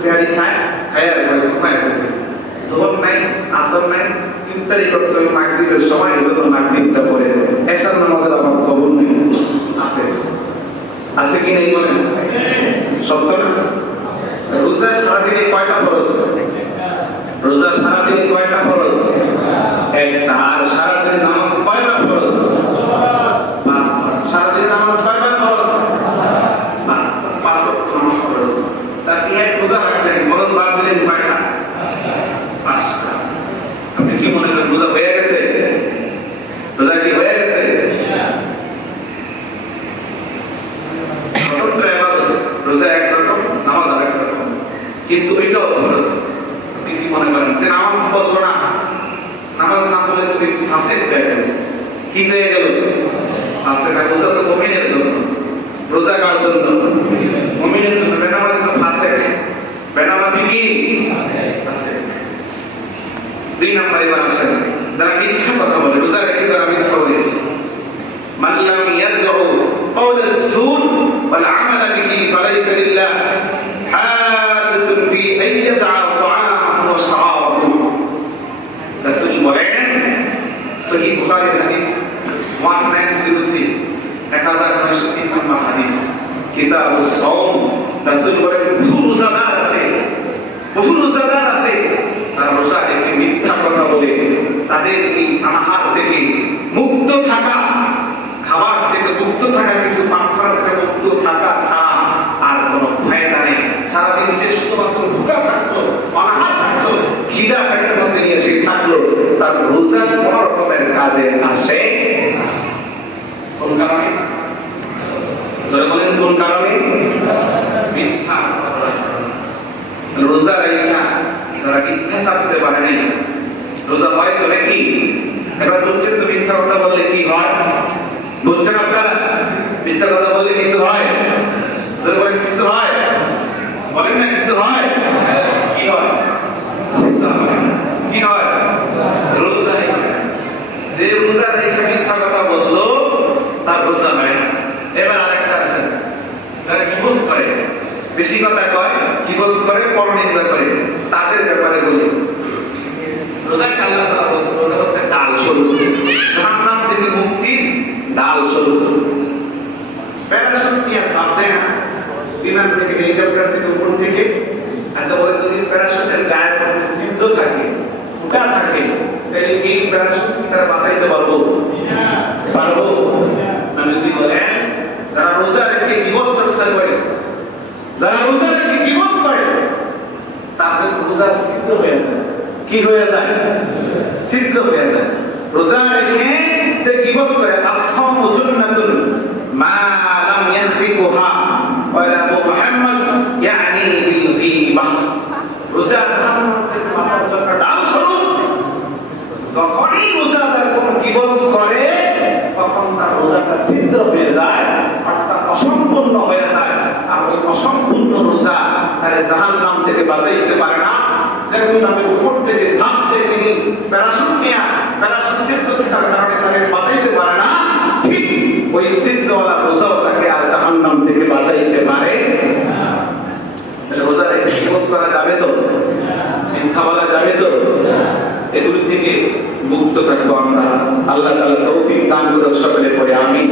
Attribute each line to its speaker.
Speaker 1: ইশতেহারি খায় খায়ার পরে ঘুমায় যাবে। জোহর নাই, আসর নাই ইফতারি করতে হবে মাগরিবের সময় এই জন্য মাগরিবটা পরে এসার নামাজের আমার কবর নেই। আছে। আছে কি নেই মানে সত্য না? রোজা সারাদিনে কয়টা ফরজ? রোজা সারাদিনে কয়টা ফরজ? একটা কিন্তু এটাও ফরজ। আপনি কি মনে করেন যে নামাজ পড়ল না? নামাজ না পড়লে তুমি ফাঁসে কি হয়ে গেল? ফাঁসে না রোজা তো মুমিনের জন্য। রোজা কার জন্য? মুমিনের জন্য। বেনামাজি তো ফাঁসে বেনামাজি কি? ফাঁসে দুই নম্বরে আসেন। যারা মিথ্যা কথা বলে, রোজা রেখে যারা মিথ্যা বলে। কিতাবুস সাওম রাসূল বলেন বহু রোজাদার আছে, বহু রোজাদার আছে, যারা রোজা রেখে মিথ্যা কথা বলে তাদের এই আহার থেকে মুক্ত থাকা, খাবার থেকে মুক্ত থাকা, কিছু পান করা থেকে মুক্ত থাকা ছাড়া আর কোনো ফায়দা নেই। সারাদিন সে শুধুমাত্র ভুকা থাকতো, অনাহার থাকতো, খিদা পেটের মধ্যে নিয়ে সে থাকল, তার রোজা কোন রকমের কাজে আসে না। কোন কারণে জোরে বলেন কোন কারণে মিথ্যা কথা বলার কারণে। রোজা রাখা যারা মিথ্যা ছাড়তে পারে নাই? রোজা হয় তো নাকি? এবার বুঝছেন তো মিথ্যা কথা বললে কি হয়? বুঝছেন আপনারা, মিথ্যা কথা বললে কিছু হয়? কিছু হয়? বলেন না, কিছু হয়? কি হয়? কি হয়? রোজা। যে রোজা রেখে মিথ্যা কথা বলল, তার রোজা হয় না। এবার আরেকটা আছে যারা কিবোধ করে? বেশি কথা কয় কিবোধ করে পরনিন্দা করে। তাদের ব্যাপারে বলি। রোজার আল্লাহ তাআলা বলছে ওটা হচ্ছে ডাল স্বরূপ। জাহান্নাম থেকে মুক্তির ডাল স্বরূপ। প্যারাশুট দেয় না। বিমান থেকে, হেলিকপ্টার থেকে, উপর থেকে। আচ্ছা বলে যদি প্যারাশুটের গায়ের মধ্যে ছিদ্র থাকে, ফুটা থাকে, তাহলে এই প্যারাশুট কি তারা বাঁচাইতে পারব? পারব মানুষ বলেন যারা রোজা রেখে বিপদ চর্চা করে যারা রোজা রেখে বিপদ করে তাদের রোজা ছিদ্র হয়ে যায়। কি হয়ে যায়? ছিদ্র হয়ে যায়। রোজা রেখে যে বিপদ করে আসাম জুন্নাতুন মা লাম ইয়াখরিকুহা ওয়ালা মুহাম্মদ ইয়ানি বিল গীবাহ রোজা থেকে বাঁচার জন্য ডাল স্বরূপ, যখনই রোজাদার কোনো গীবত করে, তখন তার রোজাটা ছিদ্র হয়ে যায় অর্থাৎ অসম্পূর্ণ হয়ে যায়। আর ওই অসম্পূর্ণ রোজা তারে জাহান্নাম থেকে বাঁচাইতে পারে যেমন নামে উপর থেকে ঝাঁপ দিয়ে যিনি প্যারাশুট নিয়ে প্যারাশুট ছিদ্র থাকার কারণে তাকে বাঁচাইতে পারে না, ঠিক ওই ছিদ্রওয়ালা রোজাও তাকে আর জাহান্নাম থেকে বাঁচাইতে পারে রোজা রেখে গীবত করা যাবে তো? মিথ্যা বলা যাবে তো? এগুলি থেকে মুক্ত থাকব আমরা। আল্লাহ তাআলা তৌফিক দান করুক সকলে পড়ে আমি